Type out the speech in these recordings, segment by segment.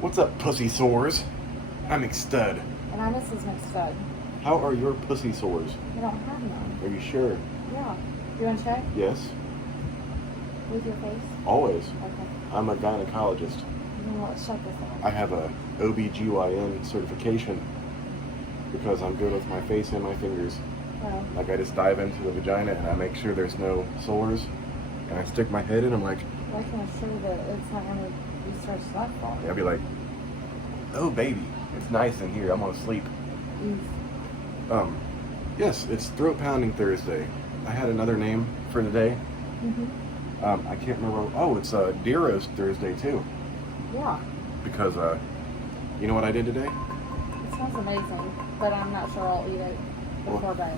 What's up, pussy sores? I'm McStud. And I'm Mrs. McStud. How are your pussy sores? I don't have none. Are you sure? Yeah. You want to check? Yes. With your face? Always. Okay. I'm a gynecologist. Then let's check this out. I have a OBGYN certification because I'm good with my face and my fingers. Oh. Like I just dive into the vagina and I make sure there's no sores. And I stick my head in, I'm like, I can assure that it's not going to be stretched that far. I'll be like, oh baby, it's nice in here, I'm gonna sleep. Mm. Yes, it's Throat Pounding Thursday. I had another name for today. Mm-hmm. I can't remember. Oh, it's Deer Roast Thursday too. Yeah. Because, you know what I did today? It smells amazing, but I'm not sure I'll eat it before bed.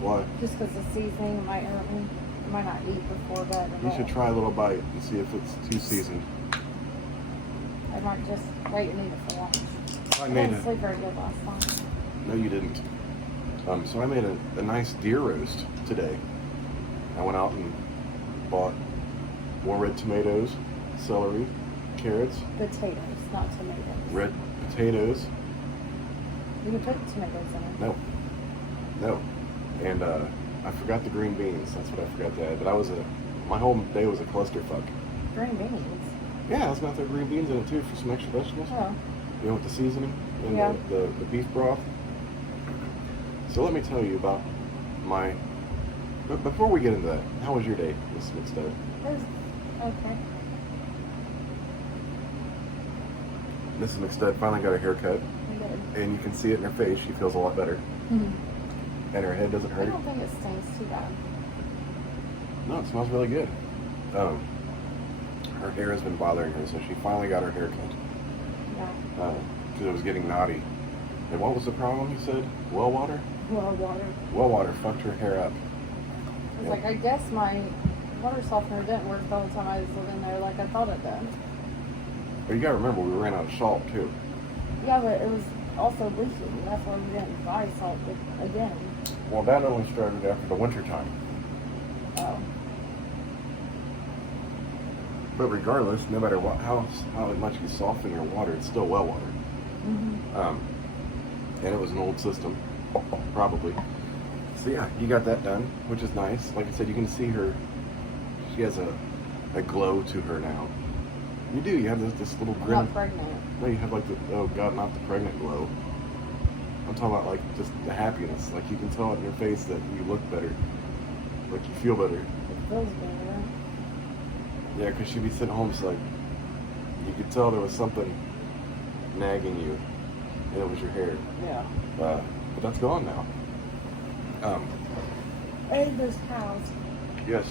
Why? Just because the seasoning might hurt me. I might not eat before bed. You should try a little bite and see if it's too seasoned. I might just wait and eat it for lunch. I I made didn't sleep very good last night. No, you didn't. So I made a nice deer roast today. I went out and bought more red tomatoes, celery, carrots, Potatoes, not tomatoes. red potatoes. You can put tomatoes in it. No. And I forgot the green beans. That's what I forgot to add. But my whole day was a clusterfuck. Green beans. Yeah, I was gonna throw green beans in it too for some extra vegetables. Oh. You know, with the seasoning and Yeah. the beef broth. So let me tell you about my. But before we get into that, how was your day, Miss McStud? It was okay. Mrs. McStud finally got a haircut, Good. and you can see it in her face. She feels a lot better, Mm-hmm. and her head doesn't I hurt. don't think it stinks too bad. No, it smells really good. Her hair has been bothering her, so she finally got her haircut. Yeah. Because it was getting knotty. And what was the problem, you said? Well water? Well, water. Well water fucked her hair up. I was like, I guess my water softener didn't work the whole time I was living there like I thought it did. But you gotta remember, we ran out of salt, too. Yeah, but it was also leaking. That's why we didn't buy salt again. Well, that only started after the winter time. Oh. But regardless, no matter what, how much you soften your water, it's still well water. Mm-hmm. And it was an old system, probably. So yeah, you got that done, which is nice. Like I said, you can see her. She has a glow to her now. You do. You have this little I'm grin. not pregnant. No, you have like the, oh god, not the pregnant glow. I'm talking about like just the happiness. Like you can tell it in your face that you look better. Like you feel better. It feels better. Yeah, because she'd be sitting home, it's like, you could tell there was something nagging you, and it was your hair. Yeah. But that's gone now. And this house Yes,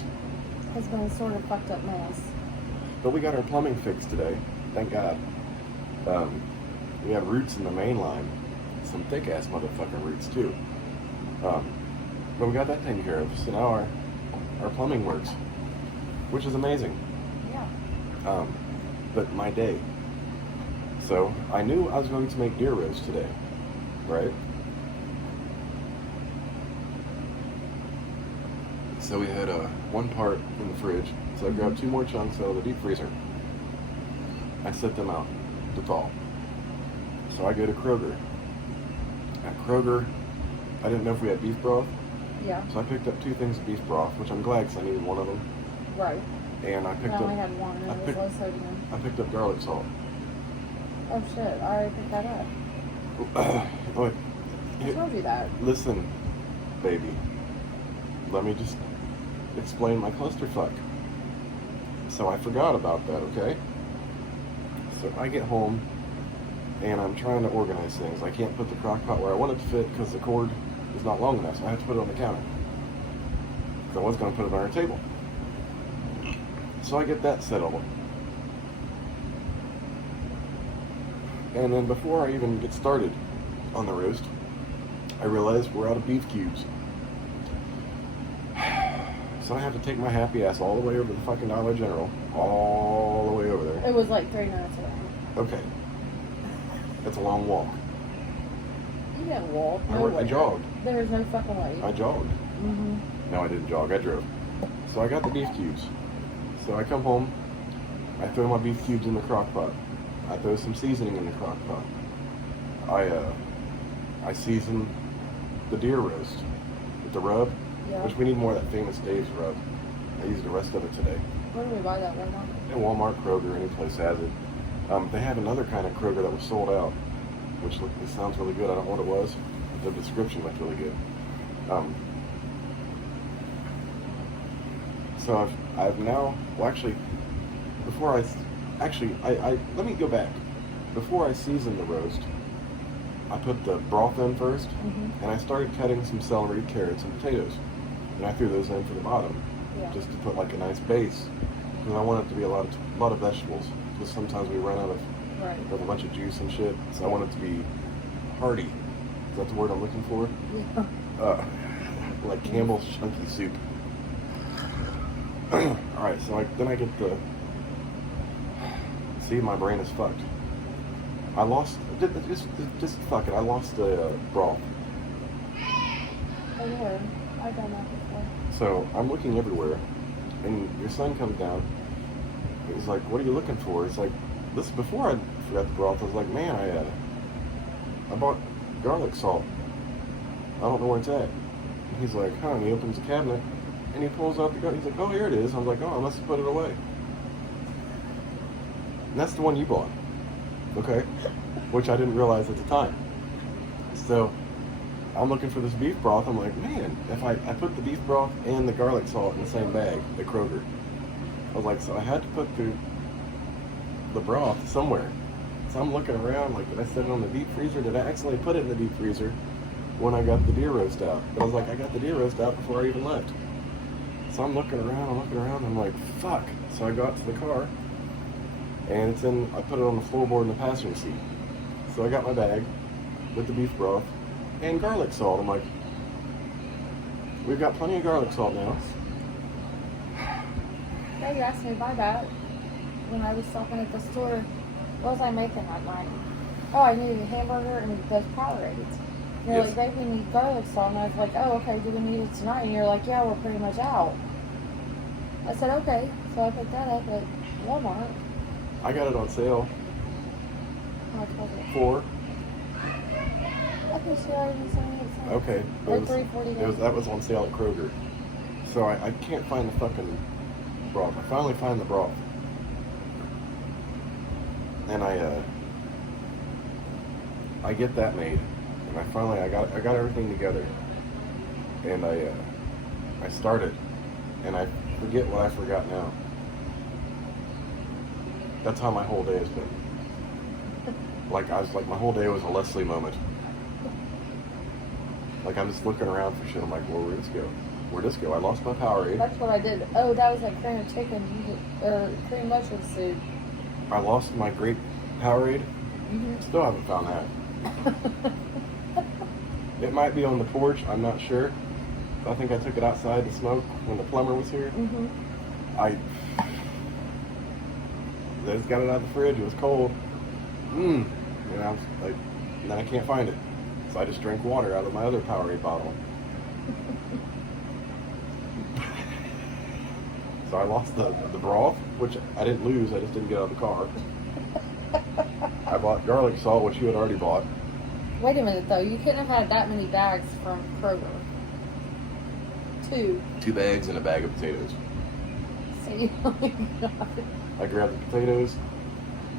has been a sort of fucked up mess. but we got our plumbing fixed today, thank God. We have roots in the main line, some thick-ass motherfucking roots, too. But we got that taken care of, so now our plumbing works, which is amazing. Yeah. But my day. So I knew I was going to make deer roast today, right? So we had one part in the fridge. So I grabbed 2 more chunks out of the deep freezer. I set them out to thaw. So I go to Kroger. At Kroger, I didn't know if we had beef broth. Yeah. So I picked up 2 things of beef broth, which I'm glad because I needed one of them. Right. And I picked I only up. had one and I it was picked- low sodium. I picked up garlic salt. Oh shit, I already picked that up. Oh, wait. I told you that. Listen, baby. Let me just explain my clusterfuck. So I forgot about that, okay? So I get home and I'm trying to organize things. I can't put the crock pot where I want it to fit because the cord is not long enough, so I have to put it on the counter. So I was going to put it on our table. So I get that settled. And then before I even get started on the roast, I realize we're out of beef cubes. So I have to take my happy ass all the way over to the fucking Dollar General. All the way over there. It was like 3 minutes away. Okay. That's a long walk. You didn't walk. I No way. jogged. There was no fucking way. I jogged. Mm-hmm. No, I didn't jog. I drove. So I got the beef cubes. So I come home. I throw my beef cubes in the crock pot. I throw some seasoning in the crock pot. I season the deer roast with the rub, Yeah. which we need more of that famous Dave's rub. I used the rest of it today. Where do we buy that one? At Walmart, Kroger, any place has it. They have another kind of Kroger that was sold out, which it sounds really good. I don't know what it was. The description looked really good. So I've now, well actually, let me go back. Before I seasoned the roast, I put the broth in first, and I started cutting some celery, carrots, and potatoes. And I threw those in for the bottom, just to put like a nice base. Because I want it to be a lot of vegetables. Because sometimes we run out of a bunch of juice and shit. So I want it to be hearty. Is that the word I'm looking for? Yeah. Like Campbell's chunky soup. Alright, so then I get the... See, my brain is fucked. I lost... Just fuck it. I lost the broth. Oh, yeah. I've done that before. So I'm looking everywhere. And your son comes down. He's like, what are you looking for? It's like, this before I forgot the broth, I was like, man, I bought garlic salt. I don't know where it's at. And he's like, huh, and he opens the cabinet, and he pulls out the garlic. He's like, oh, here it is. I was like, oh, I must have put it away. And that's the one you bought. Okay? Which I didn't realize at the time. So, I'm looking for this beef broth. I'm like, man, if I put the beef broth and the garlic salt in the same bag at Kroger. I was like, so I had to put the broth somewhere. So I'm looking around, like, did I set it on the deep freezer? Did I accidentally put it in the deep freezer when I got the deer roast out? But I was like, I got the deer roast out before I even left. So I'm looking around, and I'm like, fuck. So I got to the car, and I put it on the floorboard in the passenger seat. So I got my bag with the beef broth and garlic salt. I'm like, we've got plenty of garlic salt now. Yeah, you asked me to buy that when I was shopping at the store. What was I making that night? Oh, I needed a hamburger and those Powerades. You're like, babe, we need garlic salt. And I was like, oh, okay, do we need it tonight? And you're like, yeah, we're pretty much out. I said, okay. So I picked that up at Walmart. I got it on sale. How much was it? $4. I think she already sent me it. Okay. Or $3.49. That was on sale at Kroger. So I can't find the fucking broth. I finally find the broth. And I get that made. And I got everything together. And I started. And I forget what I forgot now. That's how my whole day has been. Like my whole day was a Leslie moment. Like I'm just looking around for shit. I'm like, well, where'd this go? Where'd this go? I lost my Powerade. That's what I did. Oh, that was like cream of chicken or cream mushroom soup. I lost my grape Powerade. Still haven't found that. It might be on the porch. I'm not sure. I think I took it outside to smoke when the plumber was here. I just got it out of the fridge. It was cold. And I was like, and then I can't find it. So I just drank water out of my other Powerade bottle. So I lost the broth, which I didn't lose. I just didn't get out of the car. I bought garlic salt, which you had already bought. Wait a minute, though. You couldn't have had that many bags from Kroger. 2 bags and a bag of potatoes. See? Oh my God. I grabbed the potatoes,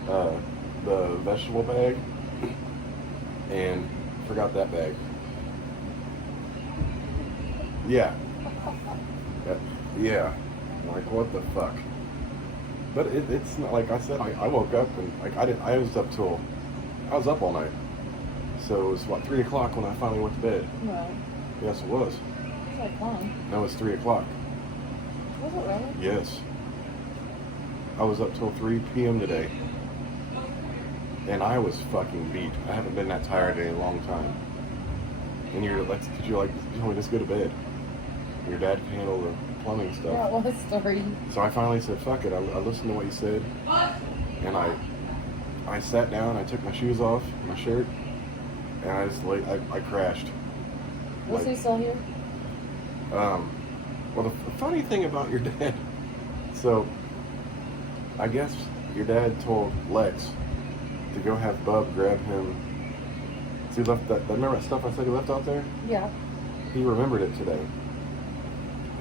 the vegetable bag, and forgot that bag. Yeah. Yeah. I'm like, what the fuck? But it's not like I said. I woke up and I was up all night. So it was what, 3 o'clock when I finally went to bed. Right. Yes, it was. It was like 1. No, it was 3 o'clock. Was it really? Yes. I was up till 3 p.m. today. And I was fucking beat. I haven't been that tired in a long time. And you're like, you told me just go to bed. Your dad can handle the plumbing stuff. Yeah, it was 3. So I finally said, fuck it. I listened to what you said. And I sat down, I took my shoes off, my shirt, and I just I crashed. Was he still here? Well, the funny thing about your dad, so I guess your dad told Lex go have Bub grab him. So he left that. Remember that stuff I said he left out there? Yeah. He remembered it today.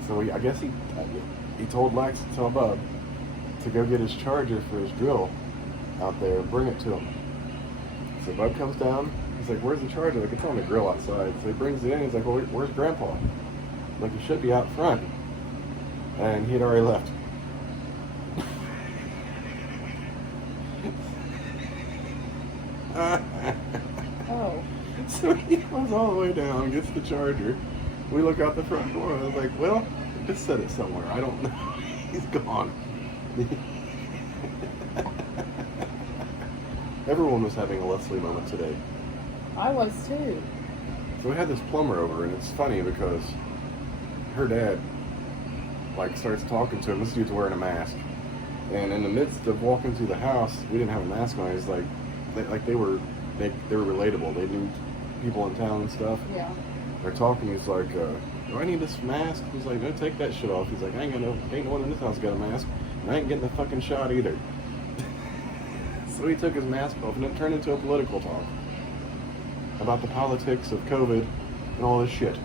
So I guess he told Lex to tell Bub to go get his charger for his drill out there and bring it to him. So Bub comes down. He's like, "Where's the charger?" Like, it's on the grill outside. So he brings it in. He's like, "Well, where's Grandpa?" Like, he should be out front. And he had already left. Oh. So he goes all the way down, gets the charger. We look out the front door. I was like, well, just set it somewhere. I don't know. He's gone. Everyone was having a Leslie moment today. I was too. So we had this plumber over, and it's funny because her dad, like, starts talking to him. This dude's wearing a mask. And in the midst of walking through the house, we didn't have a mask on. He's like, they were relatable. They knew people in town and stuff. Yeah. They're talking. He's like, "Do I need this mask?" He's like, "No, take that shit off." He's like, ain't no one in this house got a mask, and I ain't getting the fucking shot either." So he took his mask off, and it turned into a political talk about the politics of COVID and all this shit.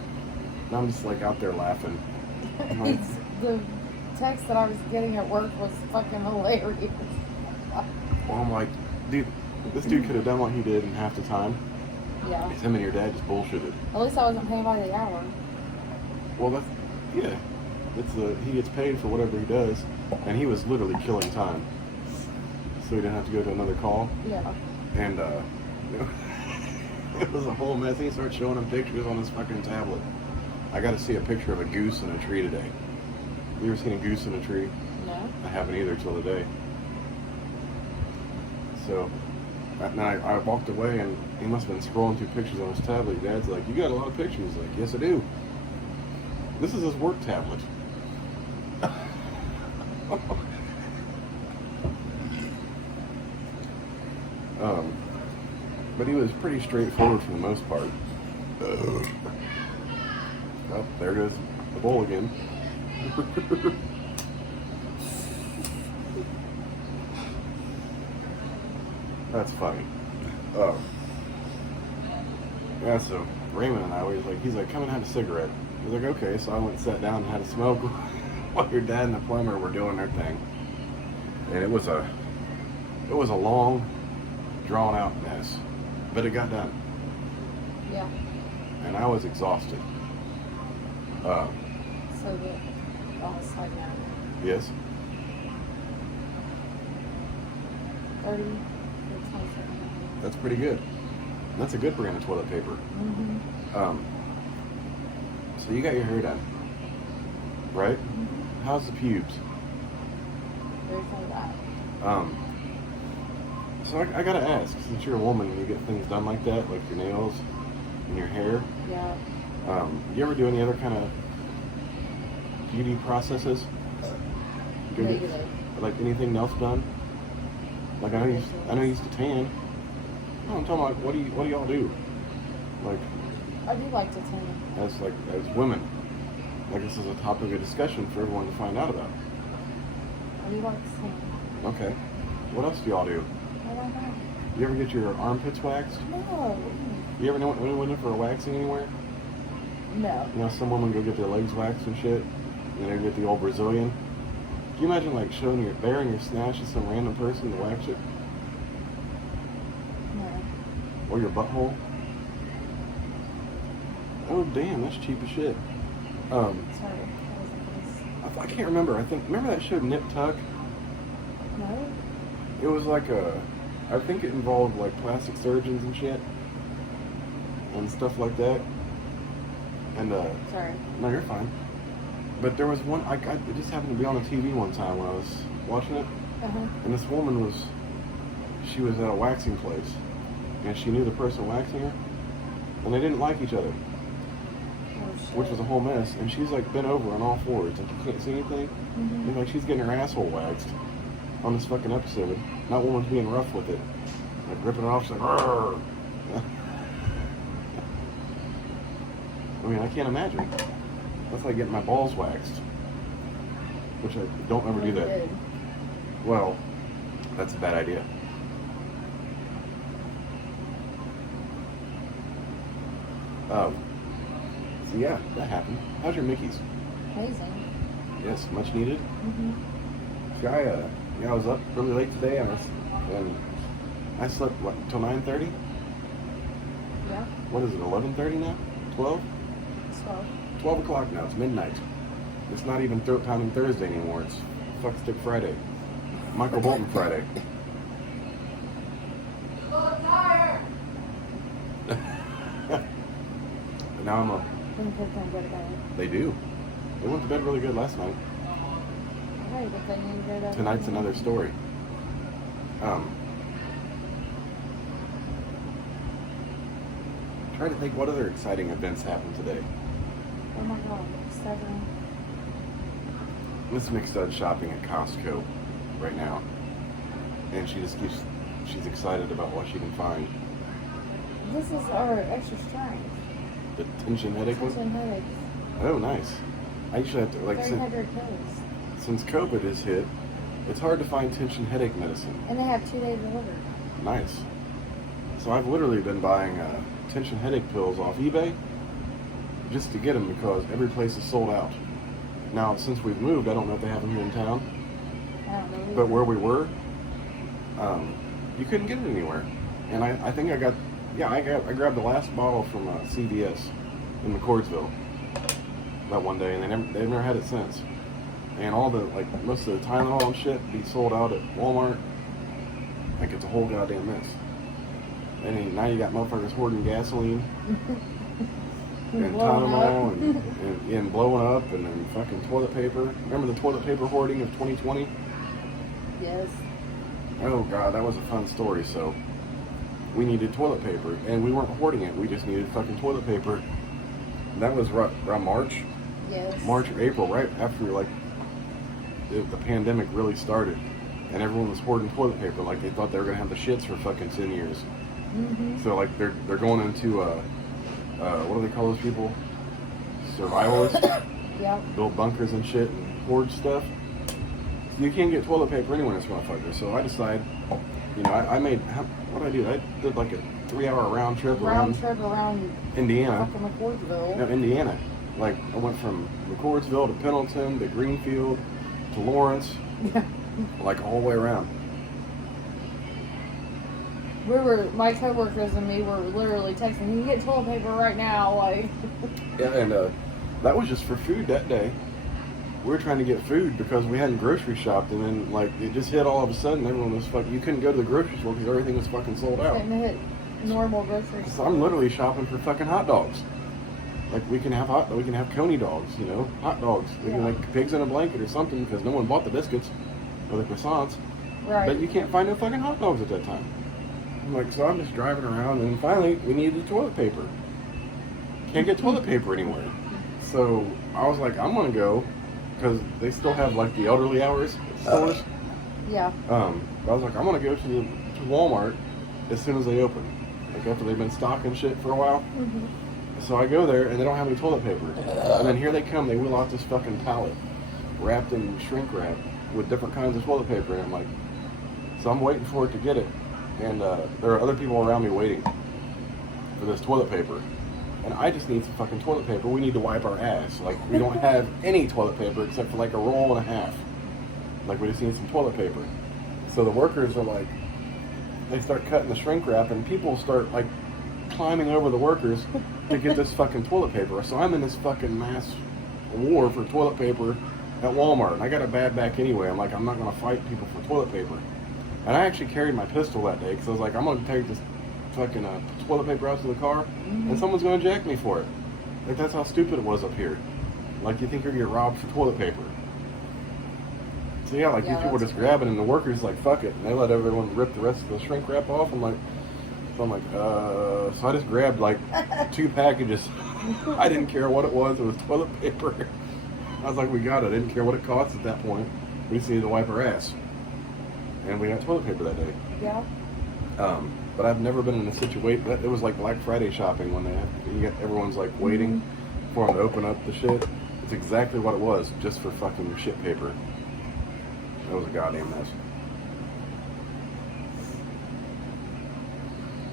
And I'm just like out there laughing. I'm like, The text that I was getting at work was fucking hilarious. well, I'm like, dude, this dude could have done what he did in half the time. Yeah. Him and your dad just bullshitted. At least I wasn't paying by the hour. Well, that's, yeah. He gets paid for whatever he does, and he was literally killing time. So he didn't have to go to another call. Yeah. And, it was a whole mess. He started showing him pictures on his fucking tablet. I got to see a picture of a goose in a tree today. You ever seen a goose in a tree? No. I haven't either till today. So, and I walked away, and he must have been scrolling through pictures on his tablet. Dad's like, "You got a lot of pictures." He's like, "Yes, I do." This is his work tablet. But he was pretty straightforward for the most part. Oh, there goes the bowl again. That's funny. Yeah, so Raymond and I was like, he's like, "Come and have a cigarette." I was like, "Okay." So I went and sat down and had a smoke while your dad and the plumber were doing their thing. And it was a long, drawn out mess. But it got done. Yeah. And I was exhausted. So the last time now. Yes. 30. That's pretty good. That's a good brand of toilet paper. Mm-hmm. So you got your hair done, right? Mm-hmm. How's the pubes? Very bad. So I gotta ask, since you're a woman and you get things done like that, like your nails and your hair, Yeah. you ever do any other kind of beauty processes? Go get, Regular. like anything else done? Like I know you used to tan. No, I'm talking about what do y'all do? Like I do like to tan. as women. Like this is a topic of discussion for everyone to find out about. I do like to tan. Okay. What else do y'all do? I don't know. You ever get your armpits waxed? No. You ever know anyone in for a waxing anywhere? No. You know, some women go get their legs waxed and shit, and then they get the old Brazilian. Can you imagine like showing your bearing your snatch to some random person to wax it? No. Or your butthole? Oh damn, that's cheap as shit. Sorry. I can't remember. Remember that show Nip Tuck? No. It was like I think it involved like plastic surgeons and shit and stuff like that. And Sorry. no, you're fine. But there was one, it just happened to be on the TV one time when I was watching it. Uh-huh. And this woman she was at a waxing place. And she knew the person waxing her. And they didn't like each other. Oh, shit. Which was a whole mess. And she's like bent over on all fours. Like you can't see anything. Mm-hmm. And like she's getting her asshole waxed on this fucking episode. Not woman's being rough with it. Like ripping it off. She's like, "Arr!" I mean, I can't imagine. That's like getting my balls waxed. Which I don't ever do that. Good. Well, that's a bad idea. So yeah, that happened. How's your Mickey's? Amazing. Yes, much needed. Mm-hmm. See, I was up really late today, and I slept what till 9:30. Yeah. What is it? 11:30 now? 12? So. 12 o'clock now. It's midnight. It's not even throat pounding Thursday anymore. It's fuck stick Friday. Michael Bolton Friday. Now I'm a. When kids don't go to bed. They do. They went to bed really good last night. Right, but they need to go to Tonight's another story. Trying to think what other exciting events happened today. Oh my god, 7. Miss McStud's shopping at Costco right now, and she's excited about what she can find. This is our extra strength. The tension headache one? Tension headaches. Oh, nice. I usually have to, like, 300 pills. since COVID has hit, it's hard to find tension headache medicine. And they have 2-day delivery. Nice. So I've literally been buying tension headache pills off eBay just to get them because every place is sold out. Now, since we've moved, I don't know if they have them here in town, I don't know. but where we were, you couldn't get it anywhere. And I think I grabbed the last bottle from CVS in McCordsville that one day, and they've never had it since. And all the, like, most of the Tylenol and shit be sold out at Walmart. Like, it's a whole goddamn mess. And then now you got motherfuckers hoarding gasoline and Tylenol and blowing up, and then fucking toilet paper. Remember the toilet paper hoarding of 2020? Yes. Oh god, that was a fun story. So we needed toilet paper, and we weren't hoarding it. We just needed fucking toilet paper. And that was around March. Yes. March or April, right after like the pandemic really started, and everyone was hoarding toilet paper like they thought they were gonna have the shits for fucking 10 years. Mm-hmm. So like they're going into what do they call those people? Survivalists. Yep. Build bunkers and shit and hoard stuff. You can't get toilet paper anywhere in this motherfucker. So I decided, I made what did I do? I did like a 3-hour round trip around Indiana. Fucking McCordsville. No, Indiana. Like, I went from McCordsville to Pendleton to Greenfield to Lawrence, like all the way around. My coworkers and me were literally texting, you can get toilet paper right now, like. Yeah, and that was just for food that day. We were trying to get food because we hadn't grocery shopped, and then, like, it just hit all of a sudden. Everyone was fucking, you couldn't go to the grocery store because everything was fucking sold out. Couldn't hit normal grocery So store. I'm literally shopping for fucking hot dogs. Like, we can have Coney dogs, hot dogs. We can like pigs in a blanket or something because no one bought the biscuits or the croissants. Right. But you can't find no fucking hot dogs at that time. I'm like, so I'm just driving around, and finally we needed toilet paper. Can't get toilet paper anywhere. So I was like, I'm gonna go because they still have like the elderly hours stores. Yeah. I was like, I'm gonna go to Walmart as soon as they open, like after they've been stocking shit for a while. Mm-hmm. So I go there, and they don't have any toilet paper. And then here they come, they wheel out this fucking pallet wrapped in shrink wrap with different kinds of toilet paper. And I'm like, so I'm waiting for it to get it. And there are other people around me waiting for this toilet paper. And I just need some fucking toilet paper. We need to wipe our ass. Like, we don't have any toilet paper except for like a roll and a half. Like, we just need some toilet paper. So the workers are like, they start cutting the shrink wrap, and people start like climbing over the workers to get this fucking toilet paper. So I'm in this fucking mass war for toilet paper at Walmart, and I got a bad back anyway. I'm like, I'm not gonna fight people for toilet paper. And I actually carried my pistol that day because I was like, I'm gonna take this fucking toilet paper out to the car, and someone's gonna jack me for it. Like, that's how stupid it was up here. Like, you think you're gonna get robbed for toilet paper. So yeah, like, these people were just grabbing, and the workers like, fuck it, and they let everyone rip the rest of the shrink wrap off. I'm like, so I just grabbed like 2 packages. I didn't care what it was toilet paper. I was like, we got it. I didn't care what it cost at that point. We just needed to wipe our ass. And we got toilet paper that day. Yeah. But I've never been in a situation, it was like Black Friday shopping when everyone's like waiting for them to open up the shit. It's exactly what it was, just for fucking shit paper. That was a goddamn mess.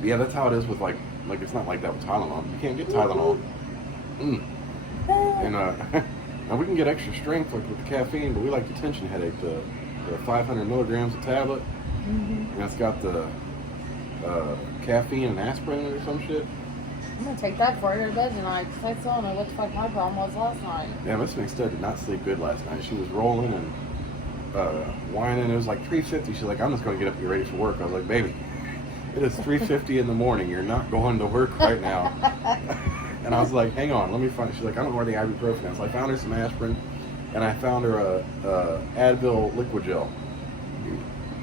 Yeah, that's how it is with like like it's not like that with Tylenol. You can't get Tylenol. And now we can get extra strength like with the caffeine, but we like the tension headache, the 500 milligrams a tablet, and it's got the caffeine and aspirin in it or some shit. I'm gonna take that before I go to bed tonight, because I still don't know what the fuck my problem was last night. Yeah, Miss McStud did not sleep good last night. She was rolling and whining. It was like 3:50. She's like, I'm just going to get up and get ready for work. I was like, baby, it is 3:50 in the morning. You're not going to work right now. And I was like, hang on, let me find. She's like, I don't know where the ibuprofen is. So I found her some aspirin, and I found her a Advil liquid gel.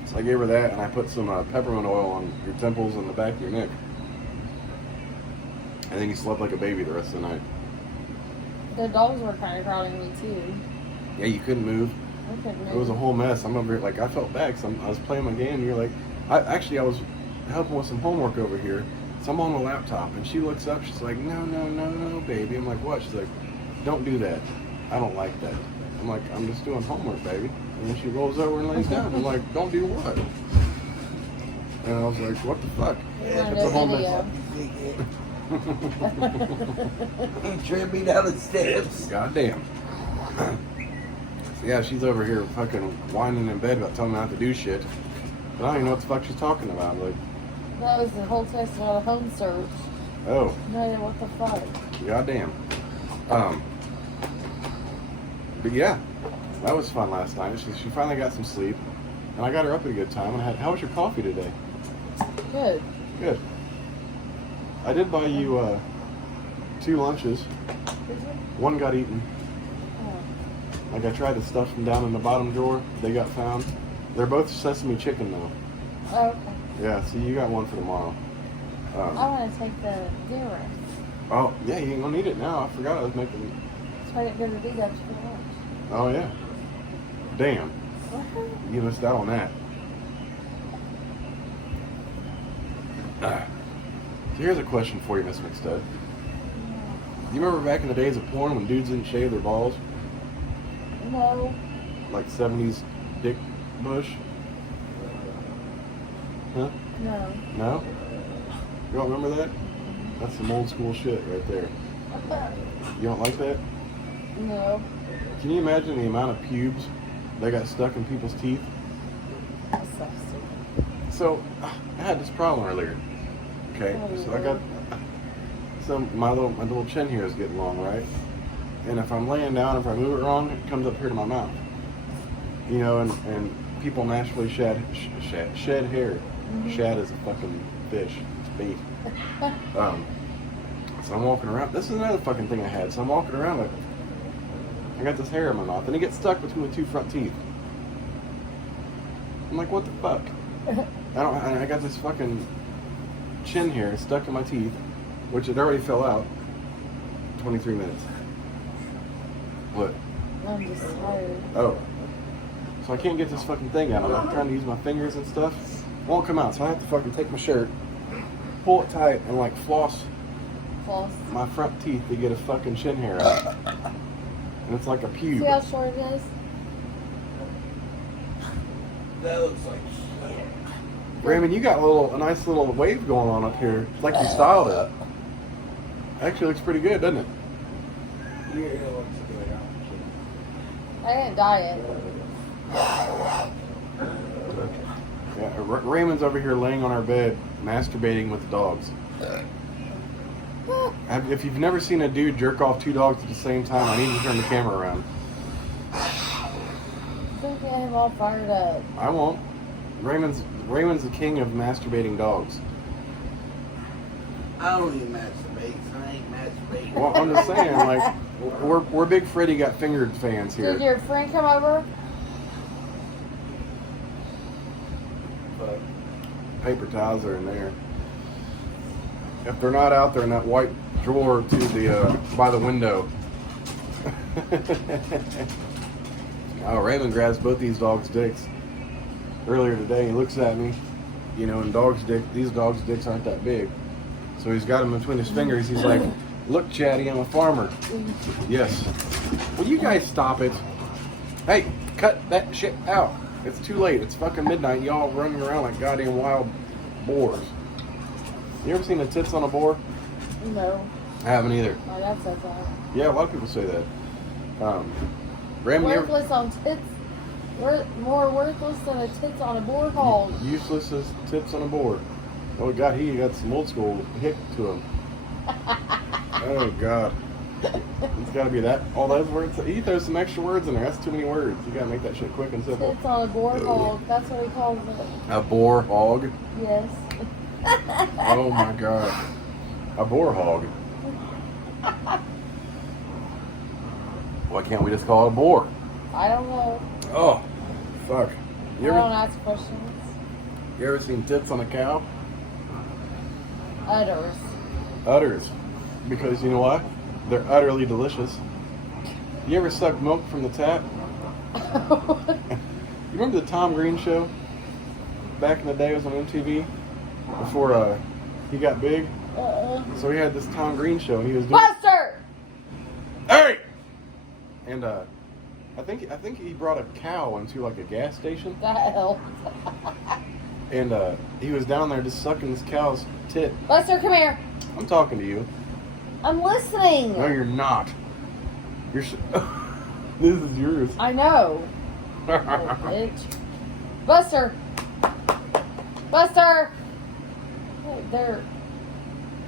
So I gave her that, and I put some peppermint oil on your temples and the back of your neck. I think he slept like a baby the rest of the night. The dogs were kind of crowding me too. Yeah, you couldn't move. I couldn't move. It was a whole mess. I'm over here, like, I felt bad because I was playing my game. And you're like, I was helping with some homework over here. So I'm on the laptop, and she looks up. She's like, no, baby. I'm like, what? She's like, don't do that. I don't like that. I'm like, I'm just doing homework, baby. And then she rolls over and lays down. I'm like, don't do what? And I was like, what the fuck? Yeah, It's a whole mess. He trimmed me down the steps. Goddamn. So yeah, she's over here fucking whining in bed about telling me not to do shit. But I don't even know what the fuck she's talking about. Like, That was the whole test about a home search. oh, No, what the fuck? goddamn. But yeah, that was fun last night. She finally got some sleep, and I got her up at a good time. And how was your coffee today? Good. Good. I did buy you 2 lunches. Did you? One got eaten. Oh. Like I tried to stuff them down in the bottom drawer. They got found. They're both sesame chicken though. Oh, okay. Yeah, so you got one for tomorrow. I want to take the dinner. Oh, yeah, you ain't gonna need it now. I forgot I was making. So I didn't go to the D-Dubs for lunch. Oh, yeah. Damn. You missed out on that. So here's a question for you, Miss McStud. Do you remember back in the days of porn when dudes didn't shave their balls? No. Like 70s dick bush? Huh? No. No? You don't remember that? That's some old school shit right there. You don't like that? No. Can you imagine the amount of pubes that got stuck in people's teeth? That's so stupid. So, I had this problem earlier. Okay, so I got my little chin here is getting long, right? And if I'm laying down, if I move it wrong, it comes up here to my mouth. You know, and people naturally shed hair. Mm-hmm. Shad is a fucking fish. It's bait. So I'm walking around. This is another fucking thing I had. So I'm walking around like I got this hair in my mouth, and it gets stuck between the 2 front teeth. I'm like, what the fuck? I got this fucking chin hair stuck in my teeth, which it already fell out. 23 minutes. What? I'm just tired. Oh. So I can't get this fucking thing out. I'm like trying to use my fingers and stuff. It won't come out, so I have to fucking take my shirt, pull it tight, and like floss False. my front teeth to get a fucking chin hair out. And it's like a pube. See how short it is? That looks like shit. Raymond, you got a nice little wave going on up here. It's like you styled it. Actually looks pretty good, doesn't it? Your hair looks good. I didn't dye it. Yeah, Raymond's over here laying on our bed, masturbating with the dogs. If you've never seen a dude jerk off 2 dogs at the same time, I need to turn the camera around. Don't get him all fired up. I won't. Raymond's the king of masturbating dogs. I don't even masturbate, so I ain't masturbating. Well, I'm just saying, like, we're big Freddy Got Fingered fans here. Did your friend come over? But paper towels are in there. If they're not out there in that white drawer to the by the window. Oh, Raymond grabs both these dogs' dicks earlier today. He looks at me, you know, and these dogs' dicks aren't that big. So he's got them between his fingers. He's like, look, Chatty, I'm a farmer. Yes. Will you guys stop it? Hey, cut that shit out. It's too late. It's fucking midnight. Y'all running around like goddamn wild boars. You ever seen the tits on a boar? No. I haven't either. My dad says that. Yeah, a lot of people say that. Raymond, you ever, Worthless on tits. More worthless than a tits on a boar hog. useless as tits on a boar. Oh God, he got some old school hick to him. Oh God, it's got to be that. All those words. He throws some extra words in there. That's too many words. You got to make that shit quick and simple. Tits on a boar hog. That's what he calls it. A boar hog. Yes. Oh my God, a boar hog. Why can't we just call it a boar? I don't know. Oh, fuck. I don't ask questions. You ever seen tits on a cow? Udders. Udders. Because you know what? They're utterly delicious. You ever suck milk from the tap? You remember the Tom Green show? Back in the day, it was on MTV. Before he got big. So he had this Tom Green show and he was doing... Buster! Hey! And I think he brought a cow into like a gas station. The hell? And he was down there just sucking this cow's tit. Buster, come here. I'm talking to you. I'm listening. No, you're not. You're. This is yours. I know. Little bitch. Buster. Buster. They're.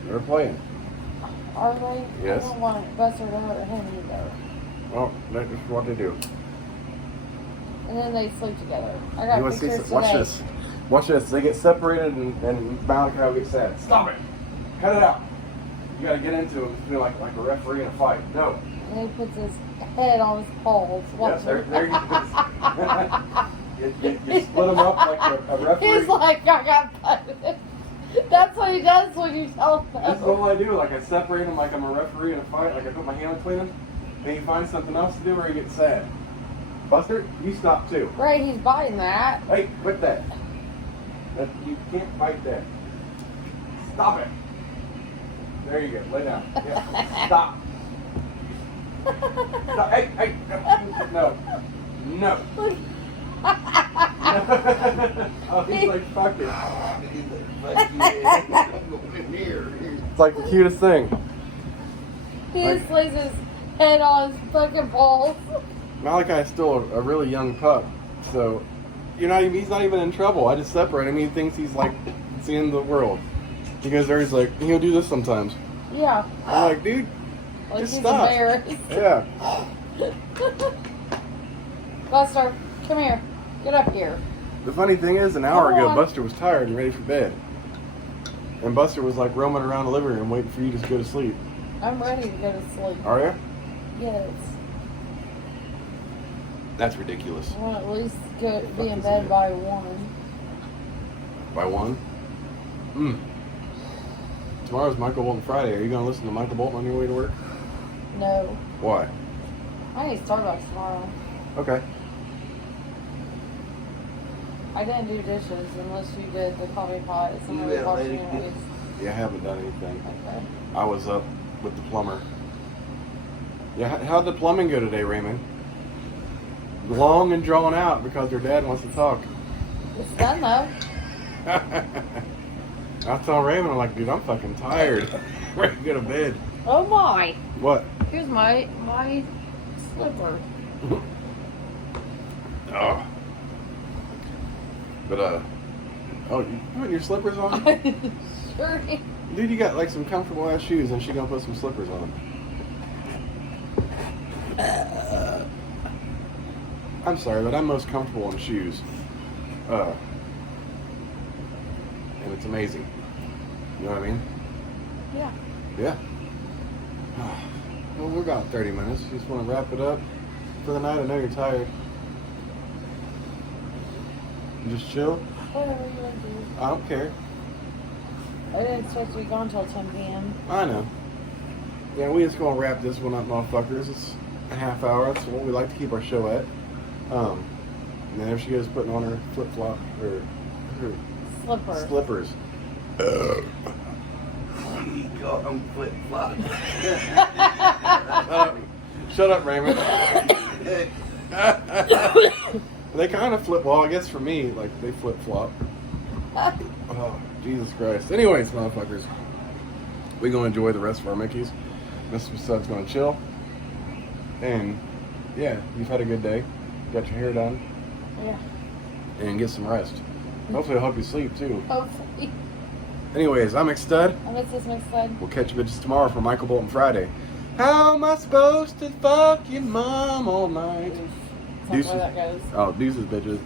They're playing. Are they? Yes. I don't want Buster to hurt him either. Well, that's just what they do. And then they sleep together. I got You want to see pictures some, watch today. this. Watch this. They get separated and Malachi gets sad. Stop it. Cut it out. You got to get into it. Feel like a referee in a fight. No. And he puts his head on his paws. Yes, there you go. You split them up like a referee. He's like, I got punished. That's what he does when you tell him. This is all I do. Like I separate them like I'm a referee in a fight. Like I put my hand between them. And he finds something else to do or he gets sad. Buster, you stop too. Right, he's biting that. Hey, quit that. You can't bite that. Stop it. There you go. Lay down. Yeah. Stop. Stop. Hey. No. No. Oh, he's like, fuck it. It's like the cutest thing. He just lays his head on his fucking balls. Malachi's still a really young pup, so he's not even in trouble. I just separate him. He thinks he's like it's the end of the world. He goes there, he's like, he'll do this sometimes. Yeah. I'm like, dude, Like just he's stop. embarrassed. Yeah. Buster, come here. Get up here. The funny thing is, an hour Come ago, on. Buster was tired and ready for bed. And Buster was like roaming around the living room waiting for you to go to sleep. I'm ready to go to sleep. Are you? Yes. That's ridiculous. I want to at least go be in is bed it? by 1. By 1? Tomorrow's Michael Bolton Friday. Are you going to listen to Michael Bolton on your way to work? No. Why? I need Starbucks tomorrow. Okay. I didn't do dishes unless you did the coffee pot. Somebody Yeah, washed lady. anyways. Yeah, I haven't done anything. Okay. I was up with the plumber. Yeah, how'd the plumbing go today, Raymond? Long and drawn out because your dad wants to talk. It's done though. I told Raymond, I'm like, dude, I'm fucking tired. Ready to go to bed. Oh my. What? Here's my slipper. Oh. But, oh, you putting your slippers on? Sure. Dude, you got like some comfortable ass shoes and she gonna put some slippers on. I'm sorry, but I'm most comfortable in shoes. And it's amazing. You know what I mean? Yeah. Yeah. Well, we're about 30 minutes. You just want to wrap it up for the night? I know you're tired. You just chill? Whatever you want to do. I don't care. I didn't expect to be gone until 10 p.m. I know. Yeah, we just gonna wrap this one up, motherfuckers. It's a half hour. That's what we like to keep our show at. And then there she goes putting on her flip-flop or her Slipper. slippers. You call them flip flops. Shut up, Raymond. They kind of flip. Well, I guess for me, like they flip-flop. Oh, Jesus Christ. Anyways, motherfuckers, we gonna enjoy the rest of our Mickeys. Mr. McStud's gonna chill. And yeah, you've had a good day. Got your hair done. Yeah. And get some rest. Hopefully it'll help you sleep too. Hopefully. Anyways, I'm McStud. And this is McStud. We'll catch you bitches tomorrow for Michael Bolton Friday. How am I supposed to fuck your mom all night? That's not where that goes. Oh, deuces bitches.